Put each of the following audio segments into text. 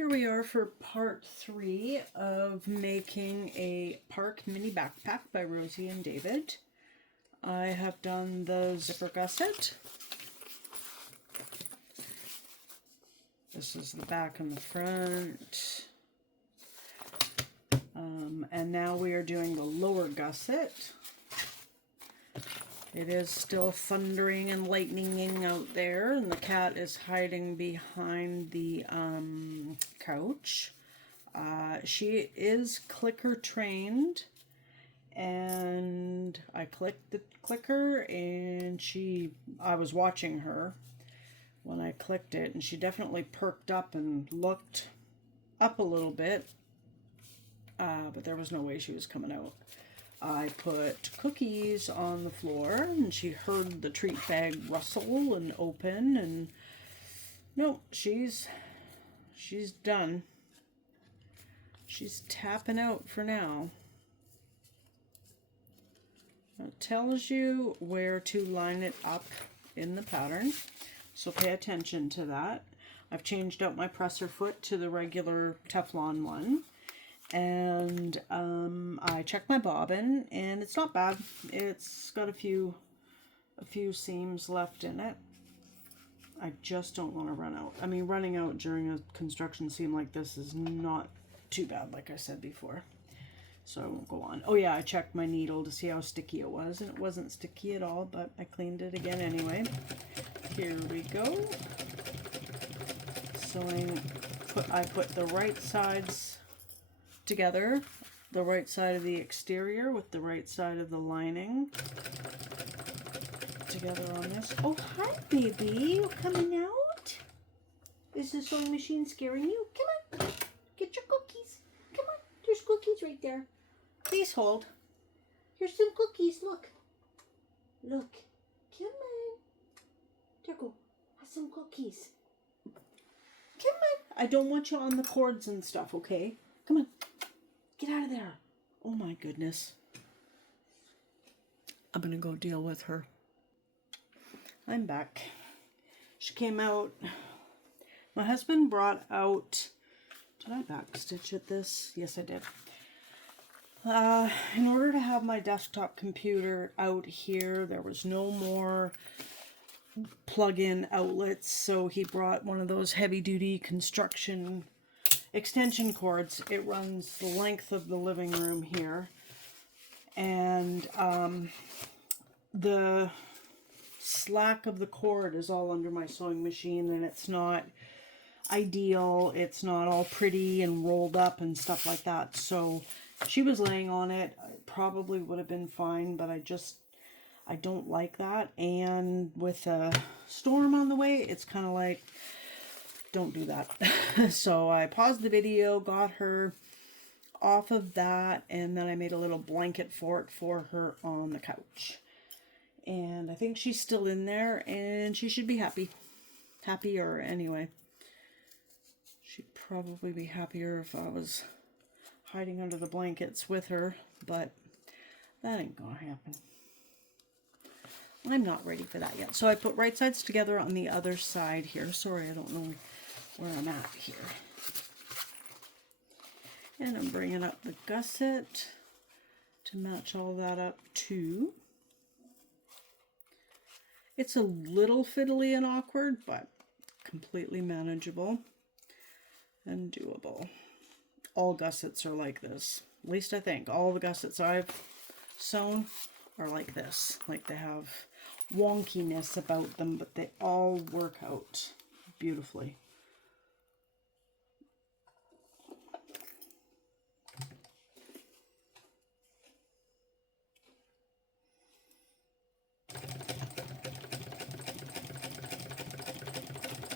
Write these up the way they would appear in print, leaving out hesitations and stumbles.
Here we are for part 3 of making a park mini backpack by Rosie and David. I have done the zipper gusset. This is the back and the front. And now we are doing the lower gusset. It is still thundering and lightninging out there, and the cat is hiding behind the couch. She is clicker trained, and I clicked the clicker, and I was watching her when I clicked it, and she definitely perked up and looked up a little bit, but there was no way she was coming out. I put cookies on the floor, and she heard the treat bag rustle and open, and no, she's done. She's tapping out for now. It tells you where to line it up in the pattern, so pay attention to that. I've changed out my presser foot to the regular Teflon one. And I checked my bobbin, and it's not bad. It's got a few seams left in it. I just don't want to run out. I mean, running out during a construction seam like this is not too bad, like I said before. So I won't go on. Oh yeah, I checked my needle to see how sticky it was, and it wasn't sticky at all, but I cleaned it again anyway. Here we go. Sewing. I put the right sides together, the right side of the exterior with the right side of the lining together on this. Oh, hi baby, you coming out? Is the sewing machine scaring you? Come on, get your cookies. Come on, there's cookies right there. Please hold. Here's some cookies, look. Look, come on. There go, have some cookies. Come on. I don't want you on the cords and stuff, okay? Come on. Get out of there. Oh my goodness. I'm going to go deal with her. I'm back. She came out. My husband brought out... Did I backstitch at this? Yes, I did. In order to have my desktop computer out here, there was no more plug-in outlets, so he brought one of those heavy-duty construction extension cords. It runs the length of the living room here, and the slack of the cord is all under my sewing machine, and it's not ideal. It's not all pretty and rolled up and stuff like that. So she was laying on it. It probably would have been fine, but I don't like that. And with a storm on the way, it's kind of like, don't do that. So I paused the video, got her off of that, and then I made a little blanket fort for her on the couch. And I think she's still in there, and she should be happy. Happier anyway. She'd probably be happier if I was hiding under the blankets with her, but that ain't gonna happen. I'm not ready for that yet. So I put right sides together on the other side here. Sorry, I don't know where I'm at here. And I'm bringing up the gusset to match all that up too. It's a little fiddly and awkward, but completely manageable and doable. All gussets are like this. At least I think. All the gussets I've sewn are like this. Like they have wonkiness about them, but they all work out beautifully.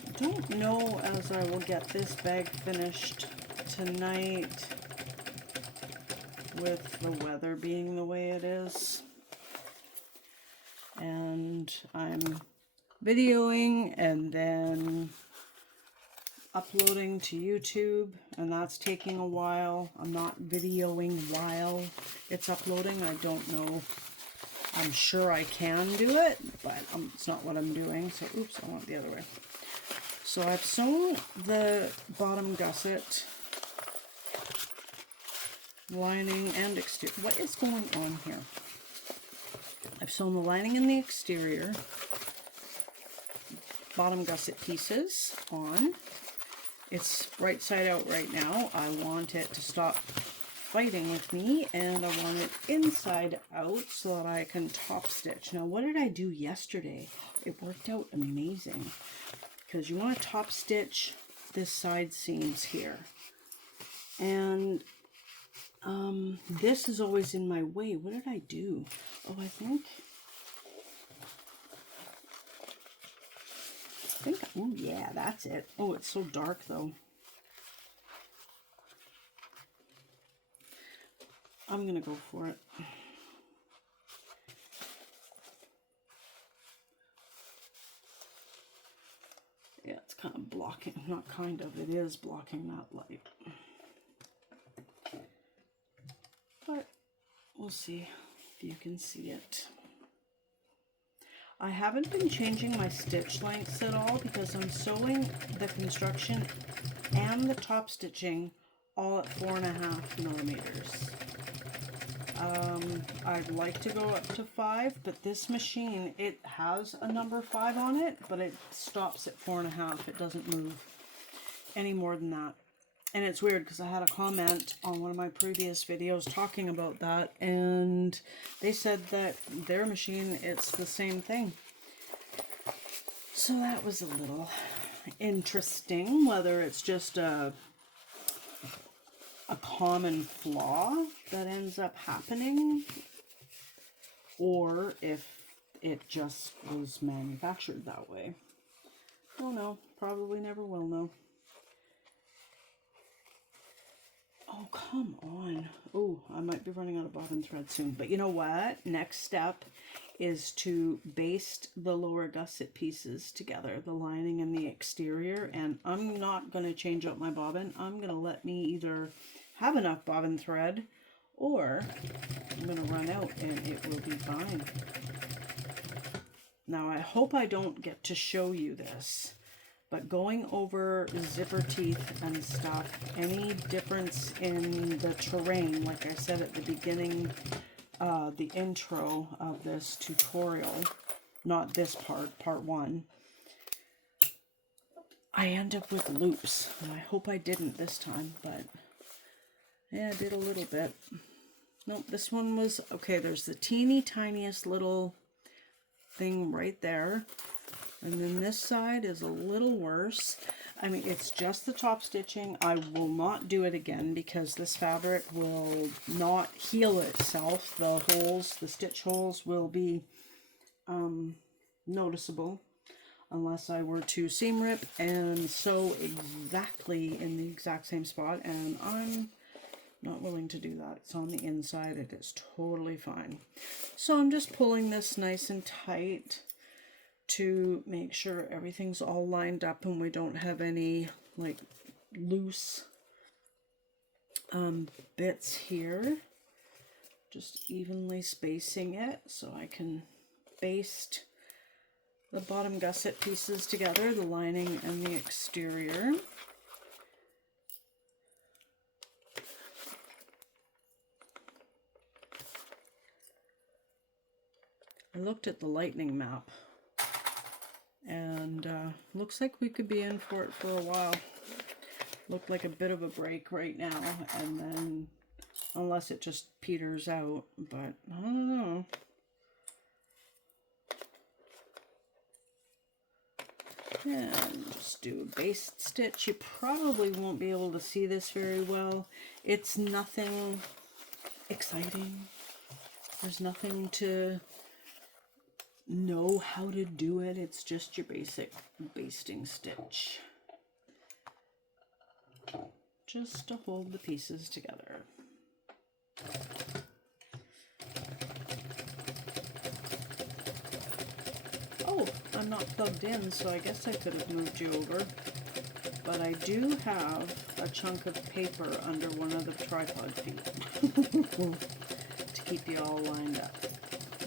I don't know as I will get this bag finished tonight with the weather being the way it is. And I'm videoing and then uploading to YouTube, and that's taking a while. I'm not videoing while it's uploading. I don't know. I'm sure I can do it, but it's not what I'm doing. So, oops, I went the other way. So I've sewn the bottom gusset, lining and exterior. What is going on here? I've sewn the lining and the exterior bottom gusset pieces on. It's right side out right now. I want it to stop fighting with me, and I want it inside out so that I can top stitch. Now, what did I do yesterday? It worked out amazing, because you want to top stitch this side seams here. And this is always in my way. What did I do? Oh, I think, oh yeah, that's it. Oh, it's so dark though. I'm gonna go for it. Yeah, it's kind of blocking, not kind of, it is blocking that light. But we'll see if you can see it. I haven't been changing my stitch lengths at all because I'm sewing the construction and the top stitching all at 4.5 millimeters. I'd like to go up to 5, but this machine, it has a number 5 on it, but it stops at 4.5. It doesn't move any more than that. And it's weird because I had a comment on one of my previous videos talking about that, and they said that their machine, it's the same thing. So that was a little interesting, whether it's just a common flaw that ends up happening, or if it just was manufactured that way. I don't know. Probably never will know. Oh, come on. Oh, I might be running out of bobbin thread soon. But you know what? Next step is to baste the lower gusset pieces together, the lining and the exterior. And I'm not going to change out my bobbin. I'm going to let me either have enough bobbin thread, or I'm going to run out and it will be fine. Now, I hope I don't get to show you this, but going over zipper teeth and stuff, any difference in the terrain, like I said at the beginning, the intro of this tutorial, not this part, part 1, I end up with loops, and I hope I didn't this time, but yeah, I did a little bit. Nope, this one was, okay, there's the teeny tiniest little thing right there. And then this side is a little worse. I mean, it's just the top stitching. I will not do it again because this fabric will not heal itself. The holes, the stitch holes will be noticeable unless I were to seam rip and sew exactly in the exact same spot. And I'm not willing to do that. It's on the inside. It is totally fine. So I'm just pulling this nice and tight to make sure everything's all lined up and we don't have any like loose bits here. Just evenly spacing it so I can baste the bottom gusset pieces together, the lining and the exterior. I looked at the lightning map, and looks like we could be in for it for a while. Looked like a bit of a break right now, and then unless it just peters out, but I don't know. And just do a baste stitch. You probably won't be able to see this very well. It's nothing exciting. There's nothing to know how to do it. It's just your basic basting stitch, just to hold the pieces together. Oh, I'm not plugged in, so I guess I could have moved you over, but I do have a chunk of paper under one of the tripod feet to keep you all lined up.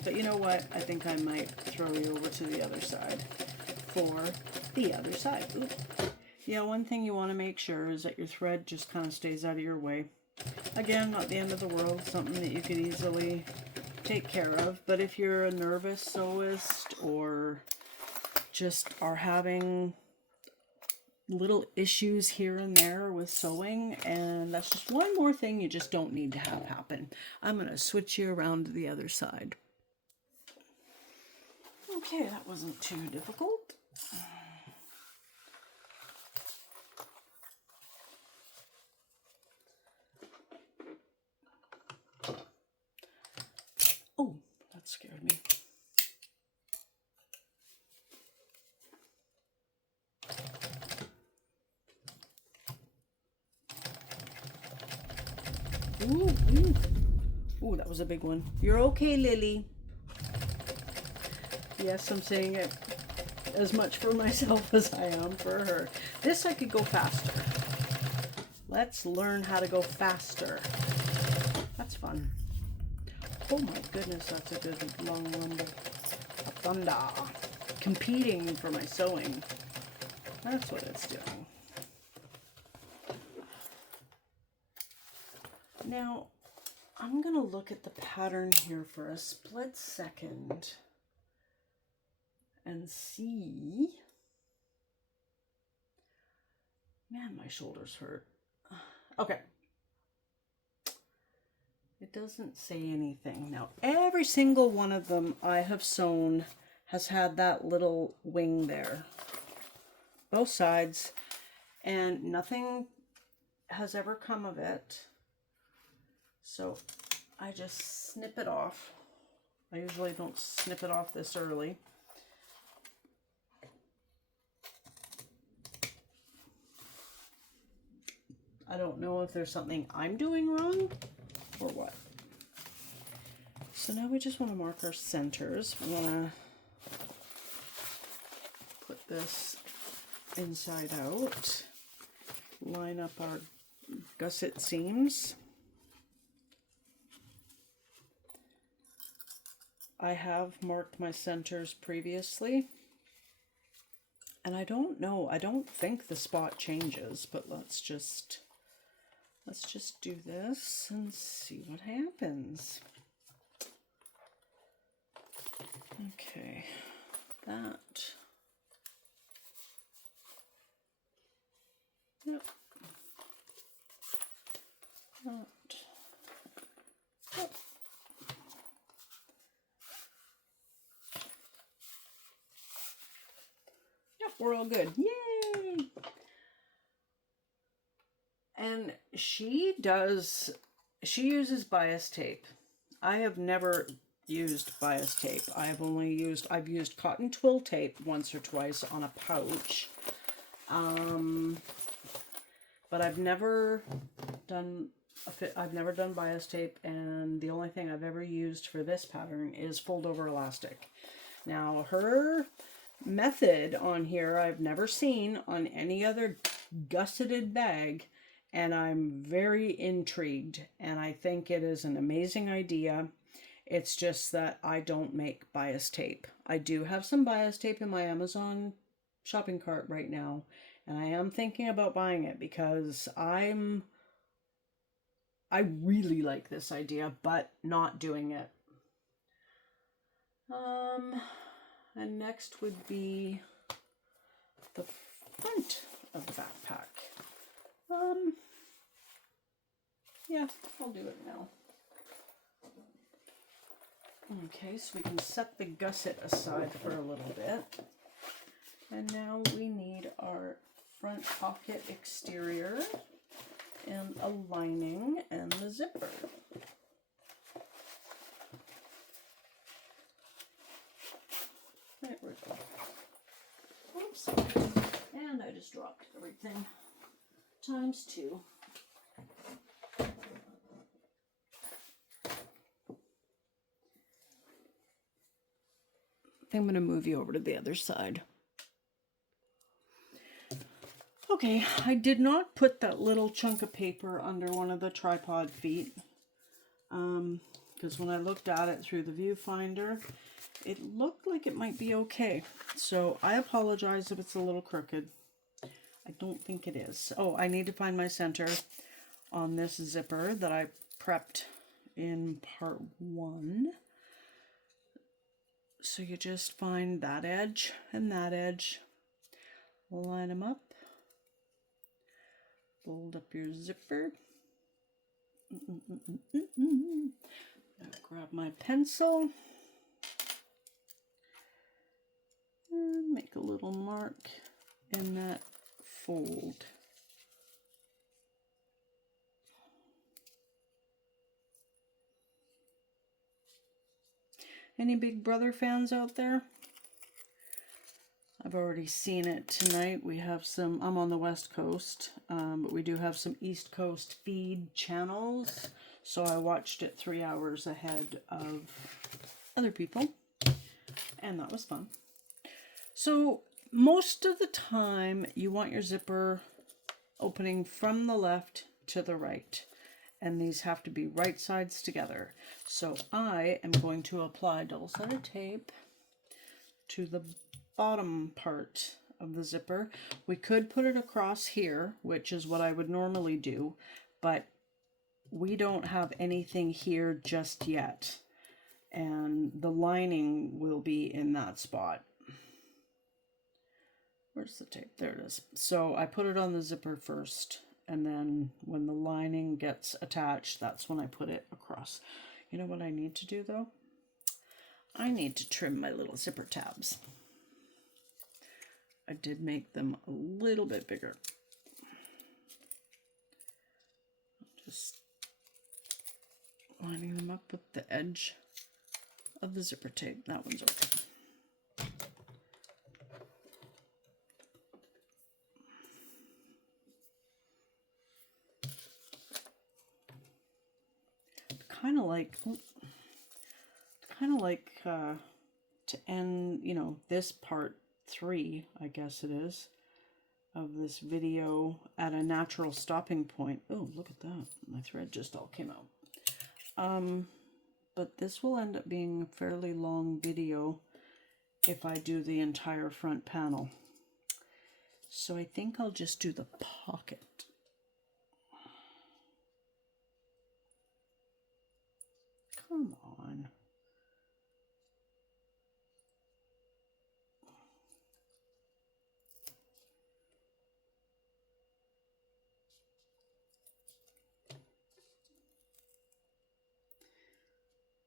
But you know what? I think I might throw you over to the other side for the other side. Ooh. Yeah, one thing you want to make sure is that your thread just kind of stays out of your way. Again, not the end of the world, something that you could easily take care of. But if you're a nervous sewist or just are having little issues here and there with sewing, and that's just one more thing you just don't need to have happen. I'm going to switch you around to the other side. Okay, that wasn't too difficult. Oh, that scared me. Ooh, ooh. Ooh, that was a big one. You're okay, Lily. Yes, I'm saying it as much for myself as I am for her. This I could go faster. Let's learn how to go faster. That's fun. Oh my goodness, that's a good long rumble. A thunder. Competing for my sewing. That's what it's doing. Now, I'm going to look at the pattern here for a split second and see. Man, my shoulders hurt. Okay. It doesn't say anything. Now, every single one of them I have sewn has had that little wing there. Both sides. And nothing has ever come of it. So I just snip it off. I usually don't snip it off this early. I don't know if there's something I'm doing wrong or what. So now we just want to mark our centers. We want to put this inside out. Line up our gusset seams. I have marked my centers previously, and I don't know, I don't think the spot changes, but let's just do this and see what happens. Okay, that, yep, that, yep. We're all good. Yay! And she uses bias tape. I have never used bias tape. I've used cotton twill tape once or twice on a pouch. But I've never done bias tape, and the only thing I've ever used for this pattern is fold over elastic. Now her method on here I've never seen on any other gusseted bag, and I'm very intrigued, and I think it is an amazing idea. It's just that I don't make bias tape. I do have some bias tape in my Amazon shopping cart right now, and I am thinking about buying it because I really like this idea, but not doing it. And next would be the front of the backpack. Yeah, I'll do it now. Okay, so we can set the gusset aside for a little bit. And now we need our front pocket exterior and a lining and the zipper. There we go. Oops. And I just dropped everything. Times 2. I'm going to move you over to the other side. Okay, I did not put that little chunk of paper under one of the tripod feet. Because when I looked at it through the viewfinder, it looked like it might be okay. So I apologize if it's a little crooked. I don't think it is. Oh, I need to find my center on this zipper that I prepped in part 1. So you just find that edge and that edge, line them up, fold up your zipper. Now grab my pencil and make a little mark in that fold. Any Big Brother fans out there? I've already seen it tonight. We have some, I'm on the West Coast, but we do have some East Coast feed channels. So I watched it 3 hours ahead of other people, and that was fun. So most of the time you want your zipper opening from the left to the right, and these have to be right sides together. So I am going to apply double-sided tape to the bottom part of the zipper. We could put it across here, which is what I would normally do, but we don't have anything here just yet, and the lining will be in that spot. Where's the tape? There it is. So I put it on the zipper first, and then when the lining gets attached, that's when I put it across. You know what I need to do though? I need to trim my little zipper tabs. I did make them a little bit bigger. Just lining them up with the edge of the zipper tape. That one's okay. Kind of like to end, you know, this part 3, I guess it is, of this video at a natural stopping point. Oh, look at that. My thread just all came out. But this will end up being a fairly long video if I do the entire front panel. So I think I'll just do the pocket. Come on.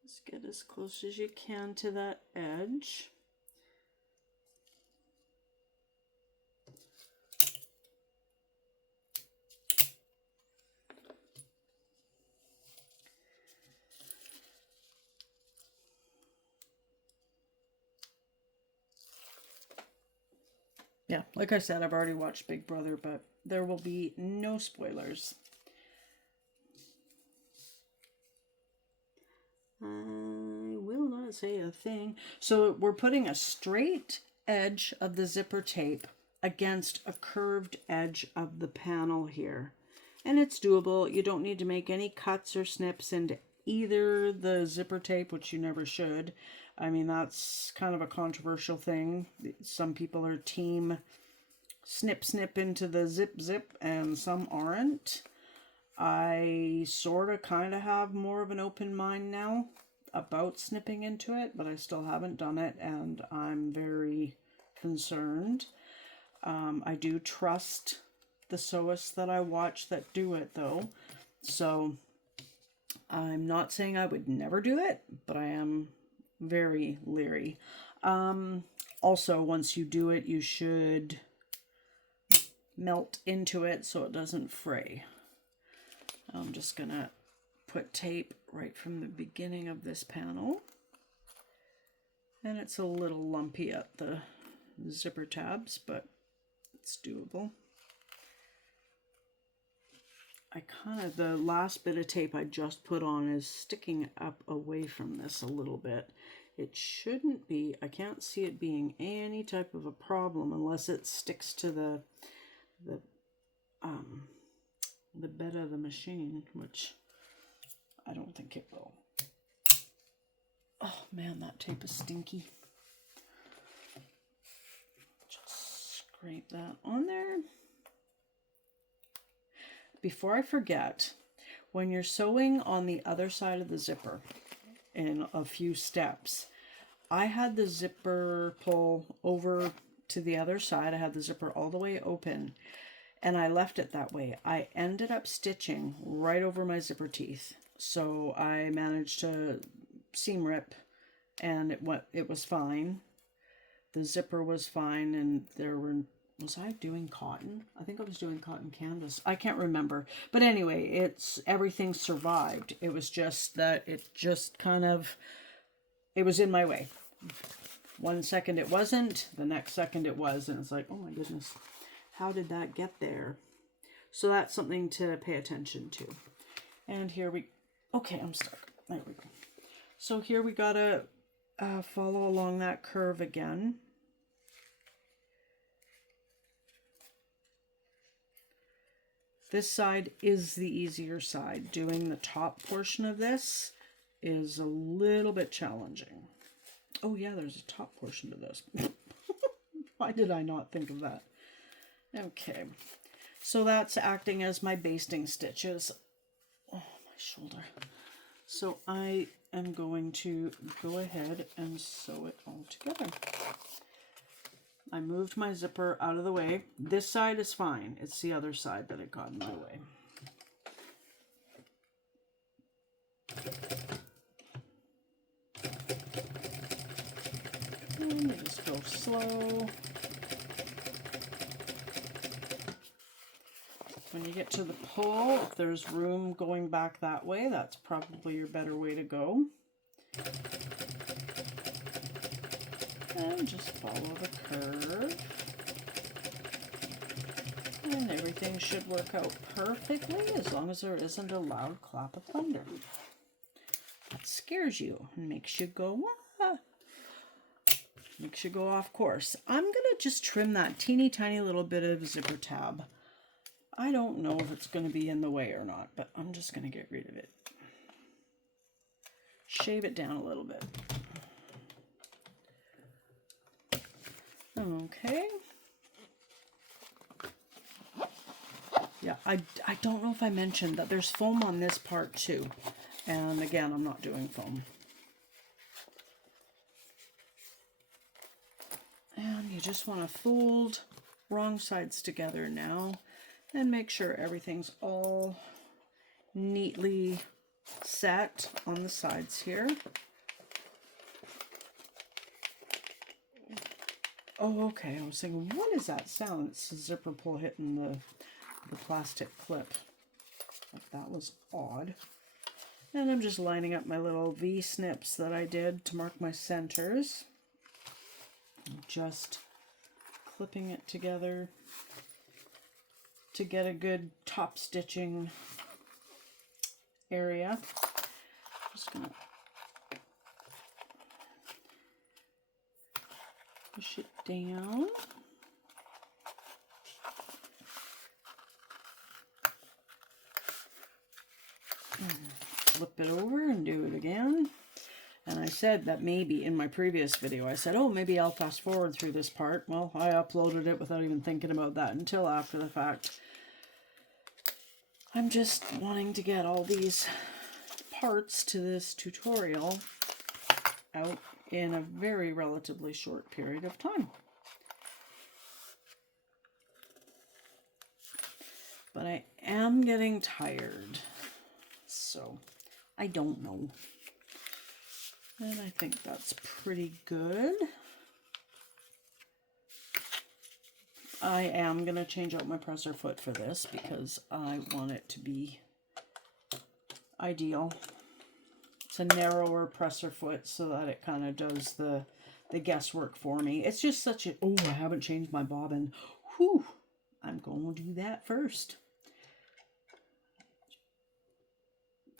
Just get as close as you can to that edge. Yeah, like I said, I've already watched Big Brother, but there will be no spoilers. I will not say a thing. So we're putting a straight edge of the zipper tape against a curved edge of the panel here. And it's doable. You don't need to make any cuts or snips into either the zipper tape, which you never should. I mean, that's kind of a controversial thing. Some people are team snip into the zip, and some aren't. I sort of kind of have more of an open mind now about snipping into it, but I still haven't done it, and I'm very concerned. I do trust the sewists that I watch that do it though, so I'm not saying I would never do it, but I am very leery. Also, once you do it, you should melt into it so it doesn't fray. I'm just gonna put tape right from the beginning of this panel, and it's a little lumpy at the zipper tabs, but it's doable. The last bit of tape I just put on is sticking up away from this a little bit. It shouldn't be, I can't see it being any type of a problem unless it sticks to the bed of the machine, which I don't think it will. Oh man, that tape is stinky. Just scrape that on there. before I forget, when you're sewing on the other side of the zipper in a few steps, I had the zipper pull over to the other side. I had the zipper all the way open, and I left it that way. I ended up stitching right over my zipper teeth. So I managed to seam rip, and it was fine. The zipper was fine, and was I doing cotton? I think I was doing cotton canvas. I can't remember. But anyway, everything survived. It was just that it was in my way. 1 second it wasn't, the next second it was, and it's like, oh my goodness, how did that get there? So that's something to pay attention to. And here okay, I'm stuck. There we go. So here we gotta follow along that curve again. This side is the easier side. Doing the top portion of this is a little bit challenging. Oh yeah, there's a top portion to this. Why did I not think of that? Okay, so that's acting as my basting stitches. Oh, my shoulder. So I am going to go ahead and sew it all together. I moved my zipper out of the way. This side is fine. It's the other side that it got in my way. And you just go slow. When you get to the pull, if there's room going back that way, that's probably your better way to go. And just follow the curve. And everything should work out perfectly as long as there isn't a loud clap of thunder. That scares you and makes you go, ah. Makes you go off course. I'm going to just trim that teeny tiny little bit of zipper tab. I don't know if it's going to be in the way or not, but I'm just going to get rid of it. Shave it down a little bit. Okay. Yeah, I don't know if I mentioned that there's foam on this part too. And again, I'm not doing foam. And you just want to fold wrong sides together now and make sure everything's all neatly set on the sides here. Oh, okay. I was thinking, what is that sound? It's a zipper pull hitting the plastic clip. Like, that was odd. And I'm just lining up my little V-snips that I did to mark my centers. Just clipping it together to get a good top stitching area. Just gonna push it down. And flip it over and do it again. And I said that maybe in my previous video, I said, oh, maybe I'll fast forward through this part. Well, I uploaded it without even thinking about that until after the fact. I'm just wanting to get all these parts to this tutorial out in a very relatively short period of time. But I am getting tired, so I don't know. And I think that's pretty good. I am going to change out my presser foot for this because I want it to be ideal. It's a narrower presser foot so that it kind of does the guesswork for me. It's just such a, oh, I haven't changed my bobbin. Whew, I'm going to do that first.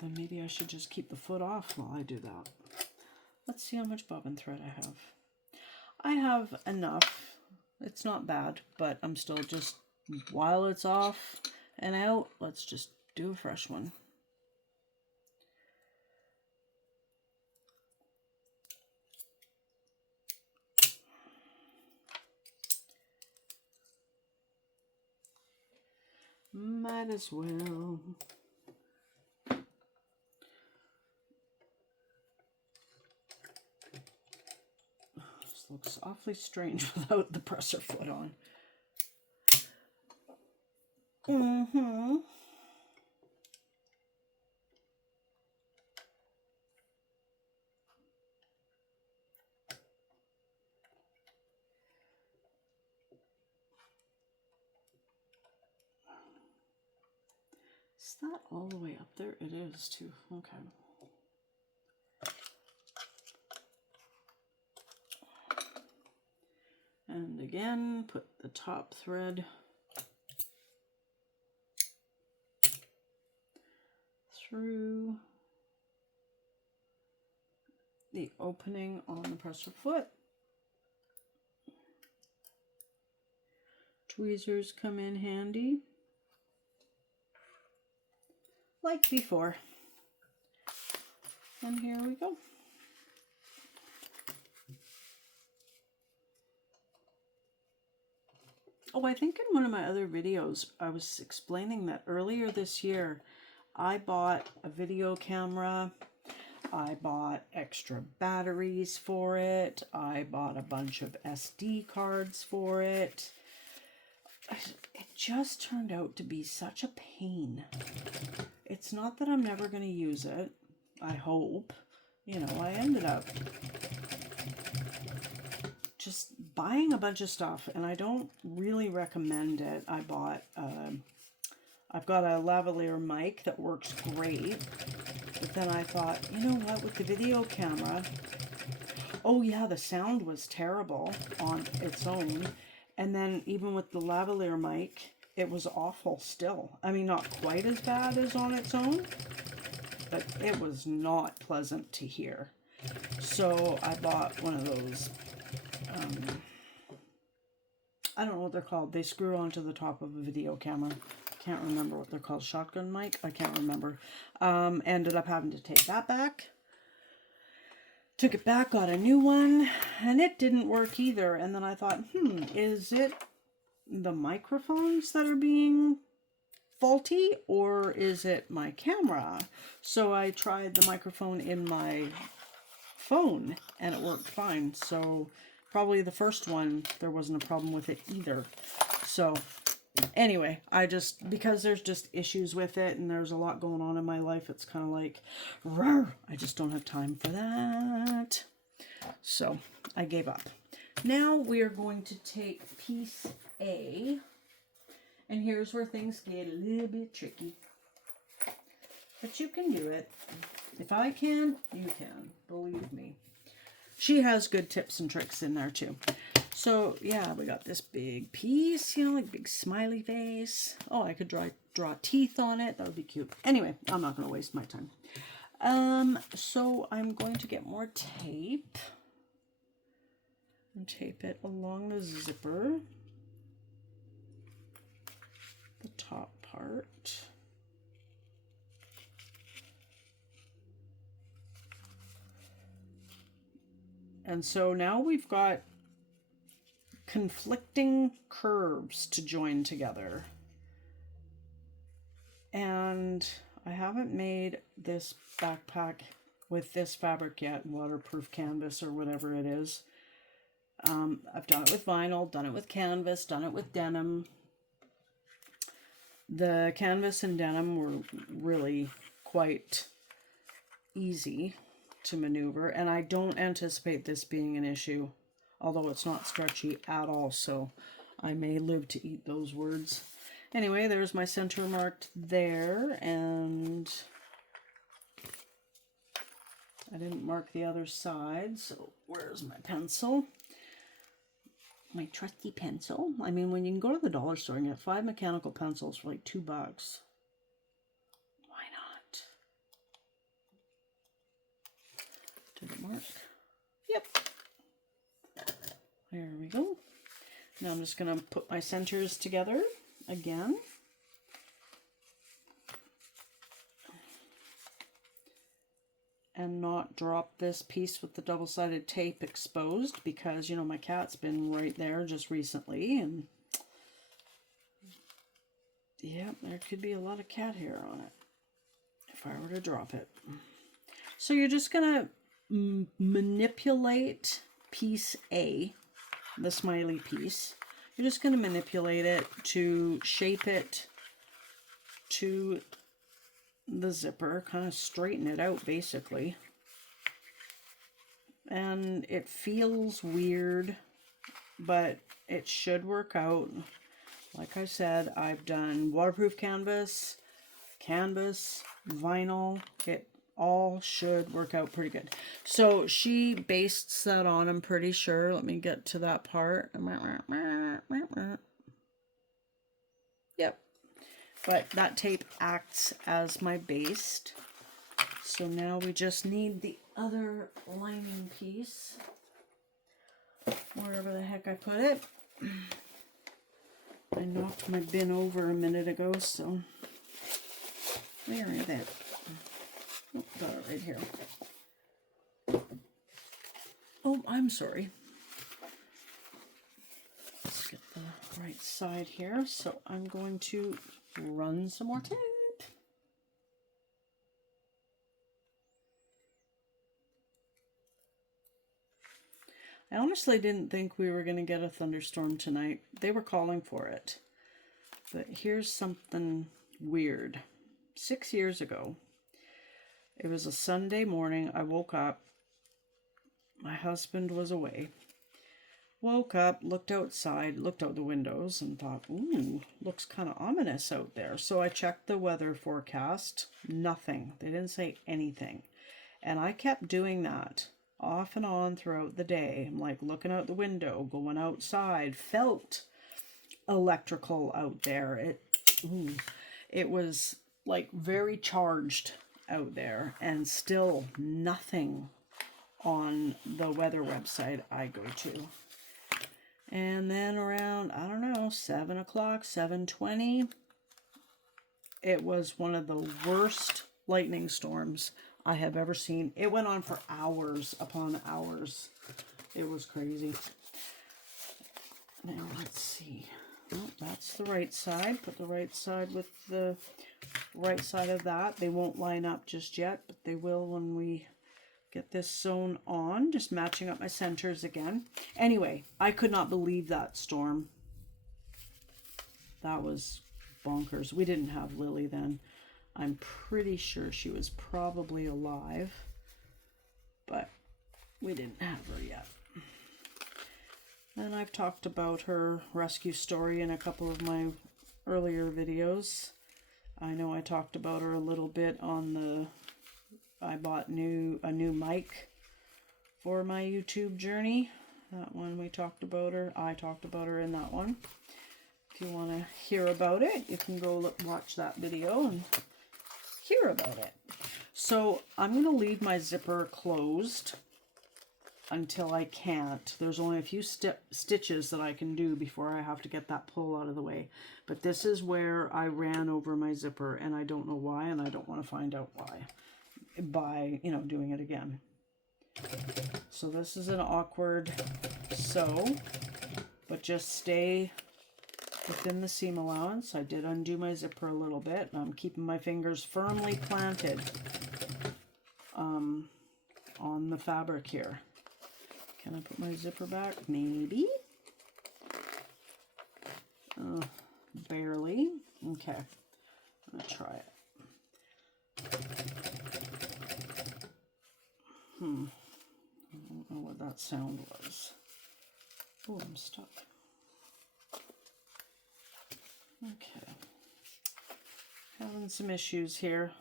Then maybe I should just keep the foot off while I do that. Let's see how much bobbin thread I have. I have enough. It's not bad, but I'm still just, while it's off and out, let's just do a fresh one. Might as well. This looks awfully strange without the presser foot on. Mm-hmm. Is that all the way up there? It is too. Okay. And again, put the top thread through the opening on the presser foot. Tweezers come in handy, like before. And here we go. Oh, I think in one of my other videos, I was explaining that earlier this year, I bought a video camera. I bought extra batteries for it. I bought a bunch of SD cards for it. It just turned out to be such a pain. It's not that I'm never going to use it. I hope. You know, I ended up just buying a bunch of stuff, and I don't really recommend it. I bought, I've got a lavalier mic that works great, but then I thought, you know what, with the video camera, oh yeah, the sound was terrible on its own, and then even with the lavalier mic, it was awful still. I mean, not quite as bad as on its own, but it was not pleasant to hear. So I bought one of those, I don't know what they're called. They screw onto the top of a video camera. Can't remember what they're called. Shotgun mic? I can't remember. Ended up having to take that back. Took it back, got a new one, and it didn't work either. And then I thought, is it the microphones that are being faulty, or is it my camera? So I tried the microphone in my phone, and it worked fine. So probably the first one, there wasn't a problem with it either. So anyway, because there's just issues with it and there's a lot going on in my life, it's kind of like, rawr, I just don't have time for that. So I gave up. Now we are going to take piece A, and here's where things get a little bit tricky. But you can do it. If I can, you can. Believe me. She has good tips and tricks in there too. So yeah, we got this big piece, you know, like big smiley face. Oh, I could draw teeth on it. That would be cute. Anyway, I'm not going to waste my time. So I'm going to get more tape and tape it along the zipper, the top part. And so now we've got conflicting curves to join together. And I haven't made this backpack with this fabric yet, waterproof canvas or whatever it is. I've done it with vinyl, done it with canvas, done it with denim. The canvas and denim were really quite easy to maneuver, and I don't anticipate this being an issue, although it's not stretchy at all, so I may live to eat those words. Anyway, there's my center marked there, and I didn't mark the other side, so where's my pencil? My trusty pencil. I mean, when you can go to the dollar store and get 5 mechanical pencils for like $2, why not? Did it mark? Yep. There we go. Now I'm just going to put my centers together again. And not drop this piece with the double-sided tape exposed, because, you know, my cat's been right there just recently, and Yep, there could be a lot of cat hair on it if I were to drop it. So you're just going to manipulate piece A, the smiley piece. You're just going to manipulate it to shape it to the zipper, kind of straighten it out basically. And it feels weird, but it should work out. Like I said, I've done waterproof canvas, vinyl. It all should work out pretty good. So she bastes that on, I'm pretty sure. Let me get to that part. Yep. But that tape acts as my baste. So now we just need the other lining piece, wherever the heck I put it. I knocked my bin over a minute ago, so where is it? Oh, got it right here. Oh, I'm sorry. Let's get the right side here. So I'm going to run some more tape. I honestly didn't think we were going to get a thunderstorm tonight. They were calling for it. But here's something weird. 6 years ago, it was a Sunday morning. I woke up. My husband was away. Woke up, looked outside, looked out the windows, and thought, ooh, looks kind of ominous out there. So I checked the weather forecast. Nothing. They didn't say anything. And I kept doing that off and on throughout the day. I'm like looking out the window, going outside, felt electrical out there. It was like very charged out there, and still nothing on the weather website I go to. And then around, I don't know, 7 o'clock, 7:20, it was one of the worst lightning storms I have ever seen. It went on for hours upon hours. It was crazy. Now let's see. Oh, that's the right side. Put the right side with the right side of that. They won't line up just yet, but they will when we get this sewn on. Just matching up my centers again. Anyway, I could not believe that storm. That was bonkers. We didn't have Lily then. I'm pretty sure she was probably alive, but we didn't have her yet. And I've talked about her rescue story in a couple of my earlier videos. I know I talked about her a little bit on the, I bought a new mic for my YouTube journey. That one we talked about her. I talked about her in that one. If you want to hear about it, you can go watch that video and hear about it. So I'm going to leave my zipper closed until I can't. There's only a few stitches that I can do before I have to get that pull out of the way. But this is where I ran over my zipper, and I don't know why, and I don't want to find out why by, doing it again. So this is an awkward sew, but just stay within the seam allowance. I did undo my zipper a little bit, and I'm keeping my fingers firmly planted on the fabric here. Can I put my zipper back? Maybe. Barely. Okay. I'm going to try it. I don't know what that sound was. Oh, I'm stuck. Okay. Having some issues here.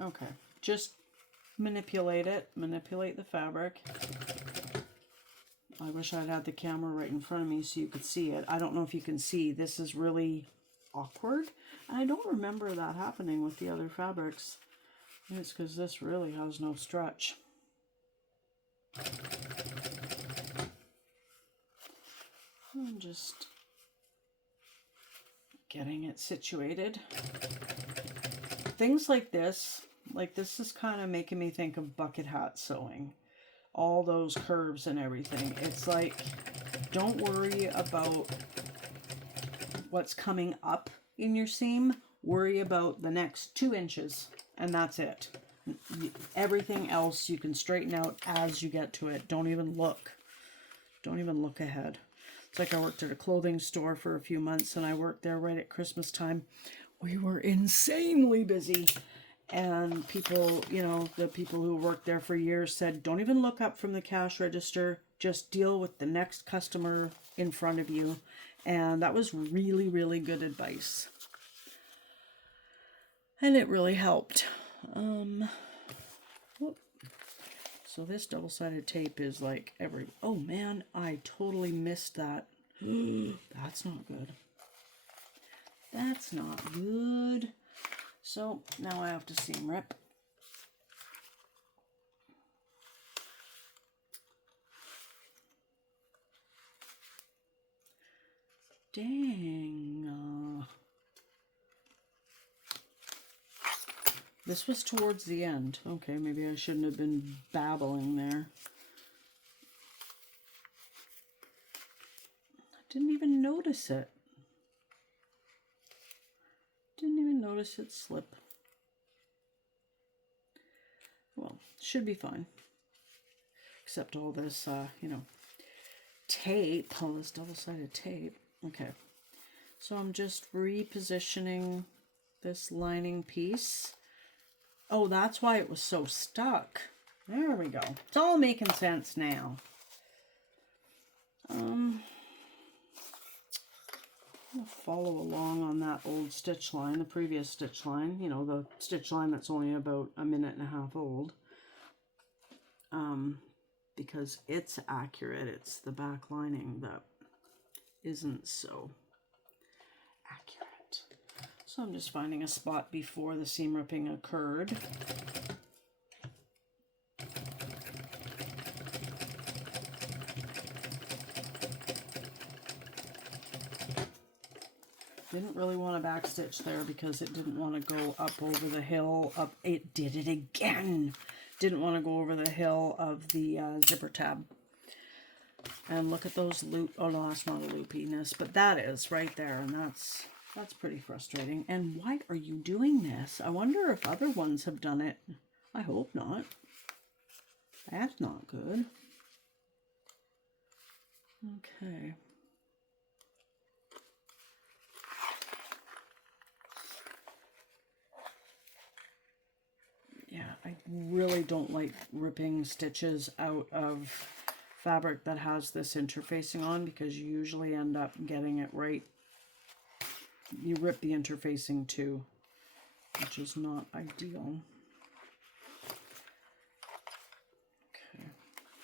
Okay, just manipulate it, manipulate the fabric. I wish I'd had the camera right in front of me so you could see it. I don't know if you can see, this is really awkward. And I don't remember that happening with the other fabrics. It's because this really has no stretch. I'm just getting it situated. Things like this is kind of making me think of bucket hat sewing. all those curves and everything. It's like, don't worry about what's coming up in your seam. Worry about the next 2 inches, and that's it. Everything else you can straighten out as you get to it. Don't even look. Don't even look ahead. It's like I worked at a clothing store for a few months, and I worked there right at Christmas time. We were insanely busy. And people, you know, the people who worked there for years said, don't even look up from the cash register. Just deal with the next customer in front of you. And that was really, really good advice. And it really helped. So this double-sided tape is like oh man, I totally missed that. That's not good. That's not good. So now I have to seam rip. Dang. This was towards the end. Okay, maybe I shouldn't have been babbling there. I didn't even notice it. Didn't even notice it slip. Well, should be fine. Except all this, you know, tape, all this double-sided tape. Okay, so I'm just repositioning this lining piece. Oh, that's why it was so stuck. There we go. It's all making sense now. I'm gonna follow along on that old stitch line, the previous stitch line, you know, the stitch line that's only about 1.5 minutes old. Because it's accurate. It's the back lining that isn't so accurate. So I'm just finding a spot before the seam ripping occurred. Didn't really want to backstitch there because it didn't want to go up over the hill. It did it again. Didn't want to go over the hill of the zipper tab. And look at those loop. Oh no, that's not a loopiness, but that is right there, and that's pretty frustrating. And why are you doing this? I wonder if other ones have done it. I hope not. That's not good. Okay. Yeah, I really don't like ripping stitches out of fabric that has this interfacing on, because you usually end up getting it right. You rip the interfacing too, which is not ideal. Okay,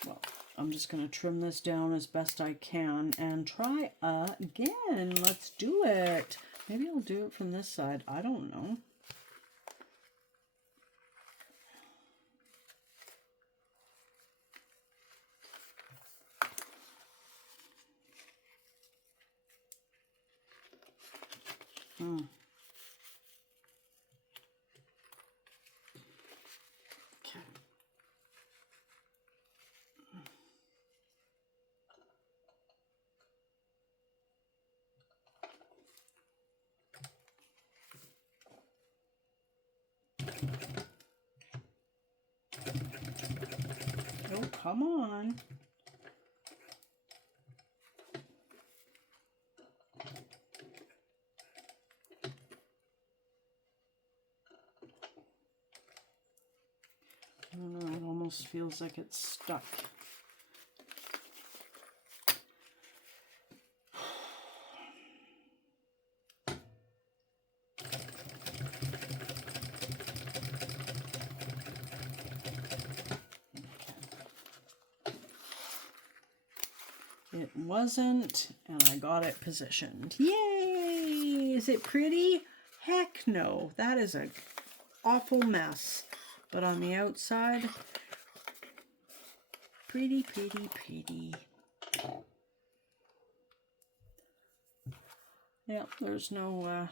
well, I'm just going to trim this down as best I can and try again. Let's do it. Maybe I'll do it from this side. I don't know. Okay. Oh, come on. I don't know, it almost feels like it's stuck. It wasn't, and I got it positioned. Yay! Is it pretty? Heck no. That is an awful mess. But on the outside, pretty, pretty, pretty. Yeah, there's no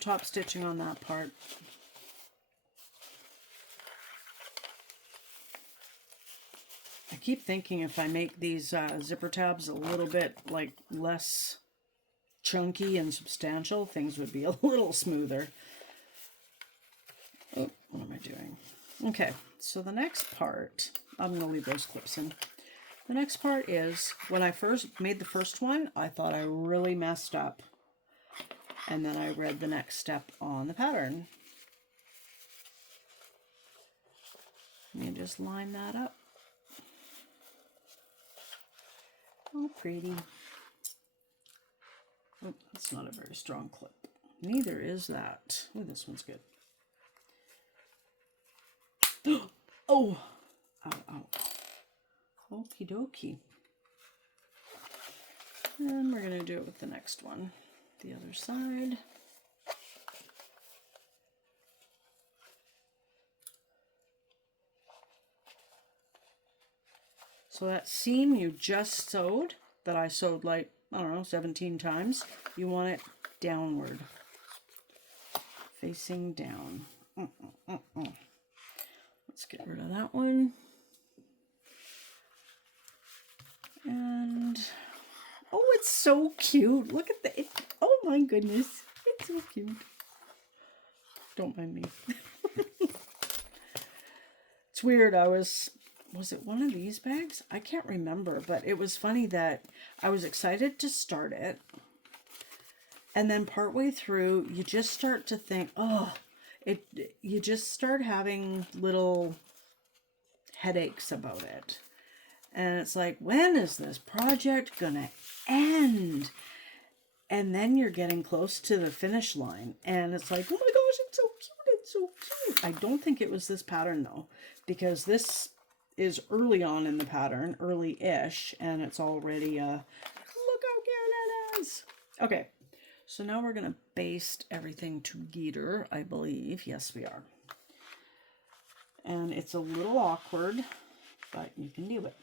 top stitching on that part. keep thinking if I make these zipper tabs a little bit like less chunky and substantial, things would be a little smoother. Oh, what am I doing? Okay, so the next part, I'm going to leave those clips in. The next part is, when I first made the first one, I thought I really messed up. And then I read the next step on the pattern. Let me just line that up. Oh, pretty. Oh, that's not a very strong clip. Neither is that. Oh, this one's good. Oh! Ow, ow. Okie dokie. And we're going to do it with the next one. The other side. So that seam you just sewed, that I sewed like, I don't know, 17 times, you want it downward. Facing down. Let's get rid of that one. And, oh, it's so cute. Look at the, oh my goodness. It's so cute. Don't mind me. It's weird. Was it one of these bags? I can't remember, but it was funny that I was excited to start it. And then partway through, you just start to think, oh, you just start having little headaches about it. And it's like, when is this project gonna end? And then you're getting close to the finish line. And it's like, oh my gosh, it's so cute, it's so cute. I don't think it was this pattern though, because this is early on in the pattern, early-ish, and it's already, look how cute it is. Okay, so now we're gonna baste everything together, I believe. Yes, we are. And it's a little awkward, but you can do it.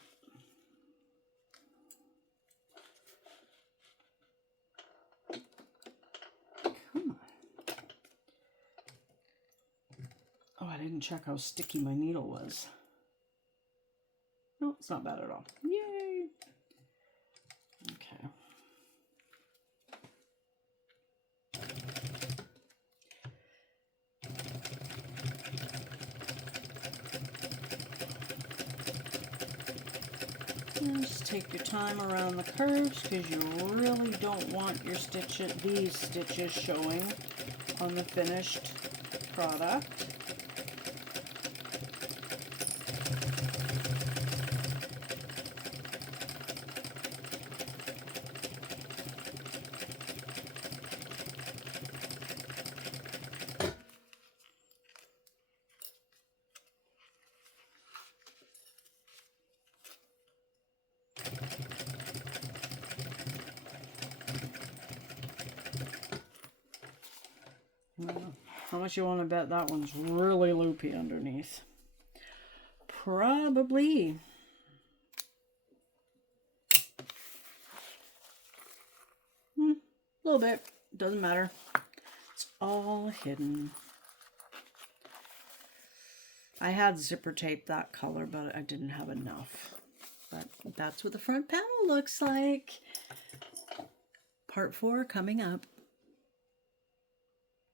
Oh, I didn't check how sticky my needle was. No, it's not bad at all. Yay! Okay. And just take your time around the curves because you really don't want your these stitches showing on the finished product. How much you want to bet that one's really loopy underneath? Probably. A little bit. Doesn't matter. It's all hidden. I had zipper tape that color, but I didn't have enough. But that's what the front panel looks like. Part 4 coming up.